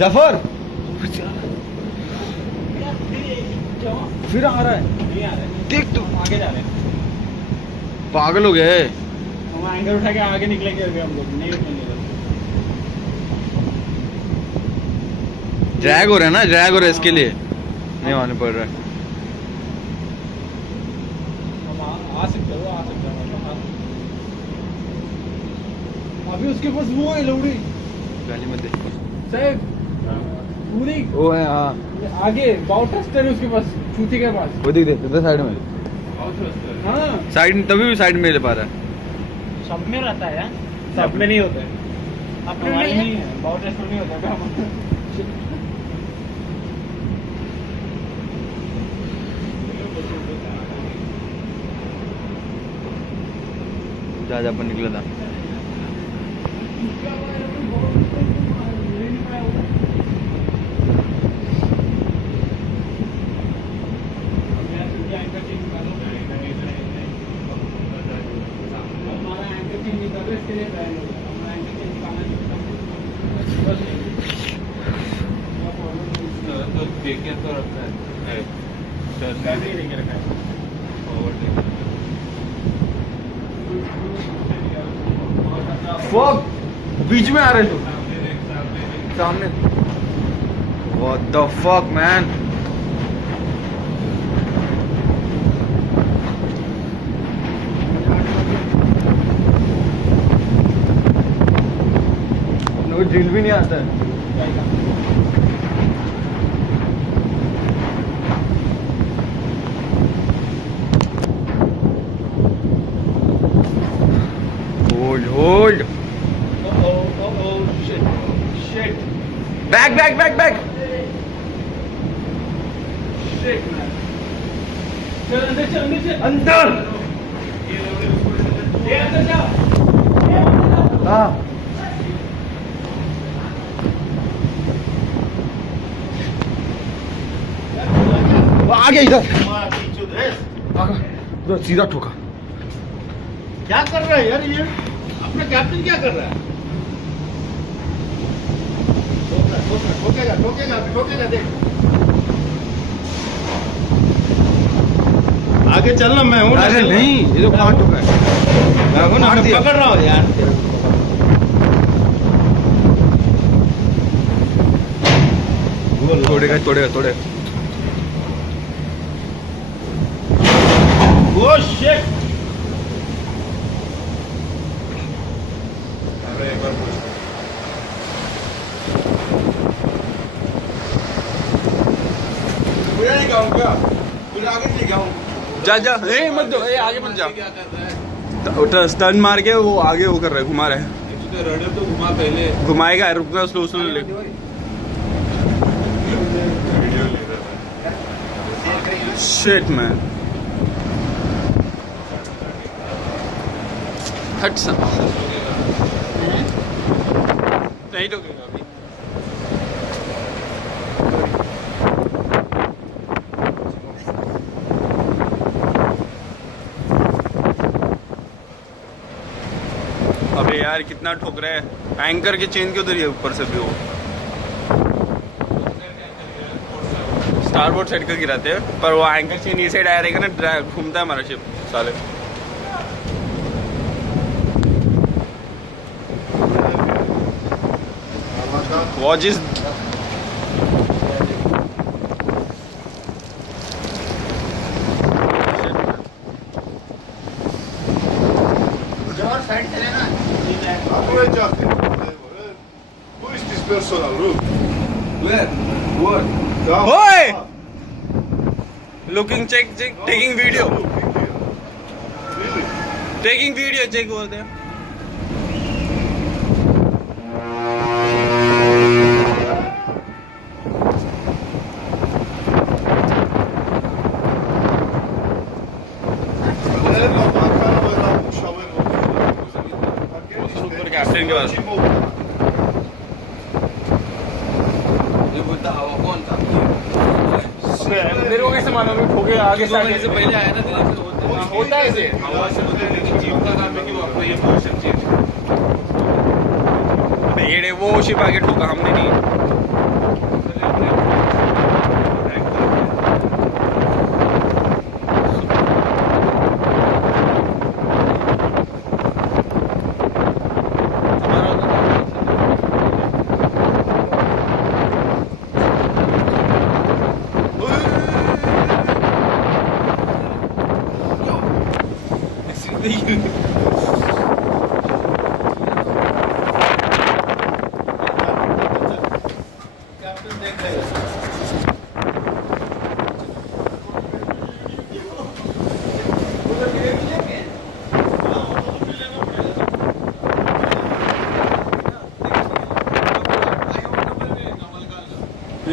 जफर फिर आ रहा है, नहीं आ रहा है, देख तू आगे जा रहे हैं। पागल हो गए। हम एंकर उठा के आगे निकलेंगे, अभी हम लोग नहीं निकलेंगे। ड्रैग हो रहा है ना, ड्रैग हो रहा है, इसके लिए नहीं आने पड़ रहा है। हम आ सकते हो, आ सकते हो। अभी उसके पास वो है लोड़ी गाली मत दे साहब, पूरी वो है। हाँ आगे बाउट थ्रस्टर है उसके पास, चूती के पास। वो दिख दे इधर साइड में, हाँ साइड तभी भी साइड में ले पा रहा है। सब में रहता है यार, सब में नहीं होता है, अपने में नहीं है। बाउट थ्रस्टर नहीं होता क्या? जा जा पर निकला था। फक बीच में आ रहे तू सामने। What the fuck man? वो ड्रिल भी नहीं आता है। Hold. Oh, shit. Back. Shit, man. चल अंदर। अंदर। ये अंदर जा। हाँ। वो आ गया इधर। इधर सीधा ठोका। क्या कर रहा है यार ये? अपना कैप्टन क्या कर रहा है? ठोकेगा देख। आगे चलना, मैं हूँ। अरे नहीं, ये तो कहाँ ठोका है? मैं हूँ ना, मैं पकड़ रहा हूँ यार। तोड़ेगा। Oh shit! जा ए मत दो, ए आगे मत जा। टर्न मार के वो आगे वो कर रहा है, घुमा रहा है। रडर तो घुमा पहले, घुमाएगा, रुकना, स्लो ले। शिट मैन, हट सा नहीं ठोकेगा अभी। अबे यार कितना ठोक रहा है, एंकर के चेन के उधर ही है ऊपर से भी। वो स्टारबोर्ड साइड का गिराते हैं, पर वो एंकर चेन ये साइड आया रहेगा ना, घूमता है हमारा शिप साले। Watch is Who is this personal room? Where? What? Oi! Looking, check, taking video. Really? Taking video, check over there. Captain के पास मेरे को कैसे मालूम ठोके आगे से पहले आया ना, होता है ऐसे। ये वो शिप आगे ठोका, हमने नहीं।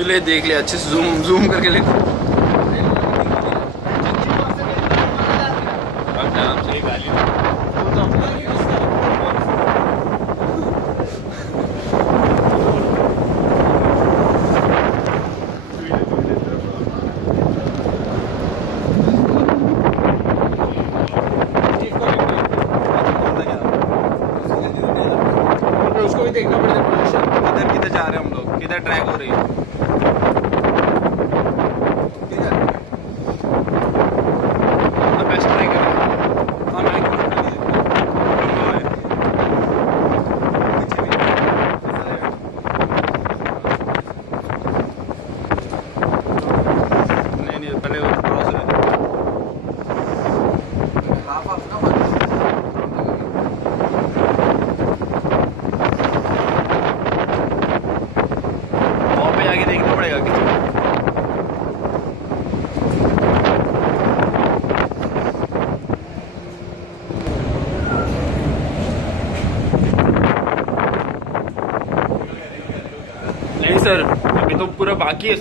ले देख ले अच्छे से जूम जूम करके ले। उसको भी देखना पड़ेगा पोजीशन। किधर किधर जा रहे हैं हम लोग, किधर ट्रैक हो रही है। बेस्ट ट्रैक है। हाँ मैं नहीं पहले क्रॉस है। आगे देखना पड़ेगा किसी नहीं सर, अभी तो पूरा बाकी है।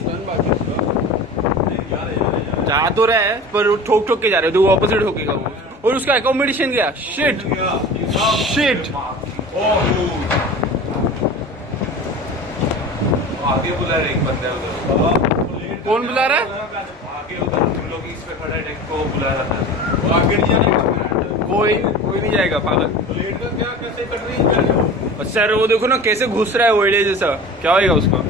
जा तो रहा है पर ठोक ठोक के जा रहे हो, तो ऑपोजिट ठोकेगा वो। और उसका अकोमोडेशन गया। Shit shit. आगे बुला रहे एक बंदा उधर। कौन बुला रहा है? आगे उधर तुम लोग इस पे खड़ा है, डेक को बुला रहा था। वो आगे नहीं जाना। कोई नहीं जाएगा पागल। लेट का क्या कैसे कट रही है? सर वो देखो ना कैसे घुस रहा है वो एड़े जैसा, क्या होएगा उसका?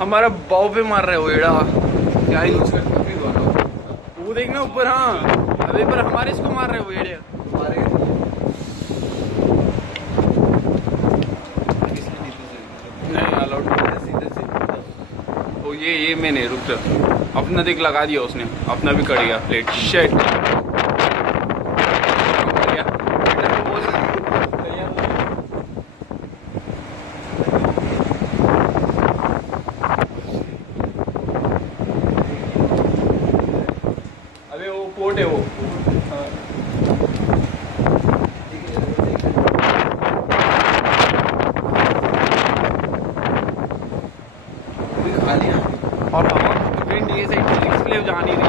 हमारा बाव पे मार रहा है वो एड़ा, क्या ही वो देखना ऊपर। हाँ अभी पर हमारे इसको मार रहे हैं वो एड़े। नहीं अलाउड। ओ ये मैंने रुक जा, अपना देख लगा दिया उसने, अपना भी कट गया प्लेट। शेट पोर्ट है वो। और विंड ये साइड से इसलिए जा नहीं रही।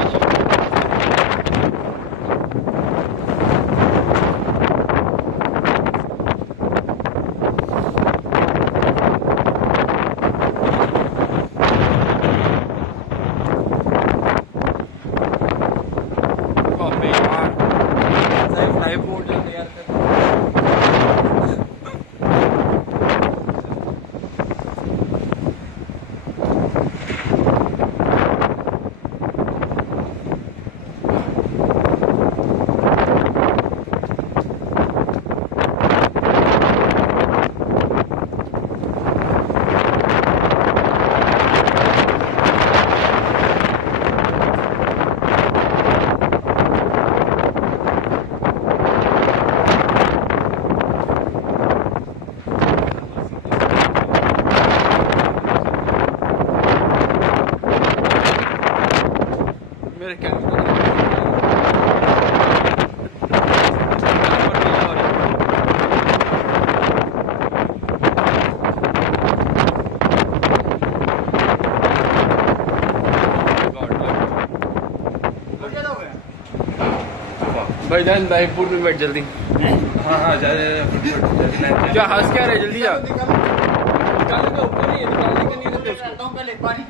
भाई जान भाई फूड में बैठ जल्दी। हाँ हाँ जा क्या हंस क्या रहे, जल्दी जा। निकालने का ऊपर ही है, निकालने के नहीं देते उसको। पहले पानी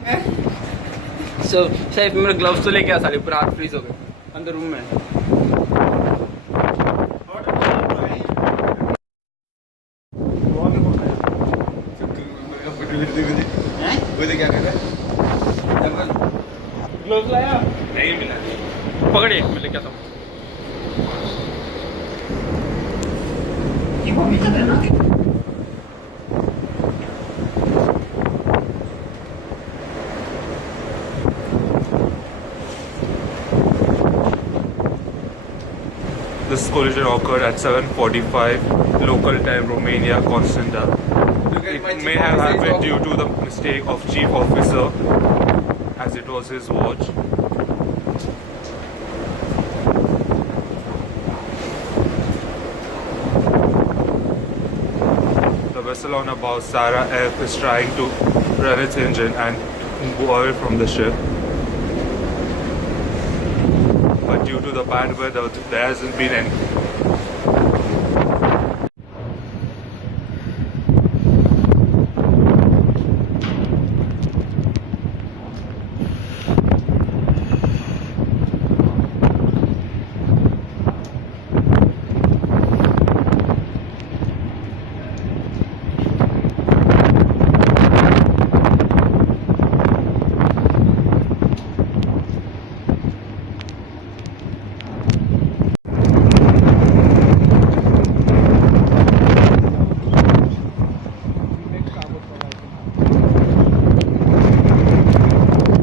सो सैफ मेरे ग्लव्स तो लेके आ साले, पूरा हाथ फ्रीज हो गए अंदर रूम में। क्या कर रहा है? ग्लव्स लाया? नहीं मिला। पकड़िए मैं लेके आता हूँ। This collision occurred at 7:45 local time, Romania, Constanta. it may have happened due to the mistake of chief officer, as it was his watch. The vessel on about Sarah F is trying to run its engine and move away from the ship. But due to the bad weather, there hasn't been any.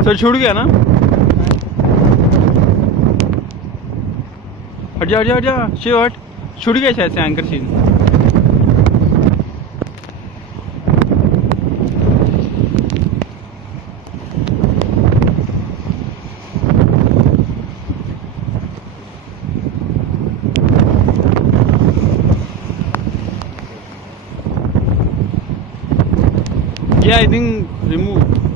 Sir छूट गया ना? हट जा हट जा हट जा, शिव हट। छूट गया शायद से एंकर चीज। Yeah, I think remove.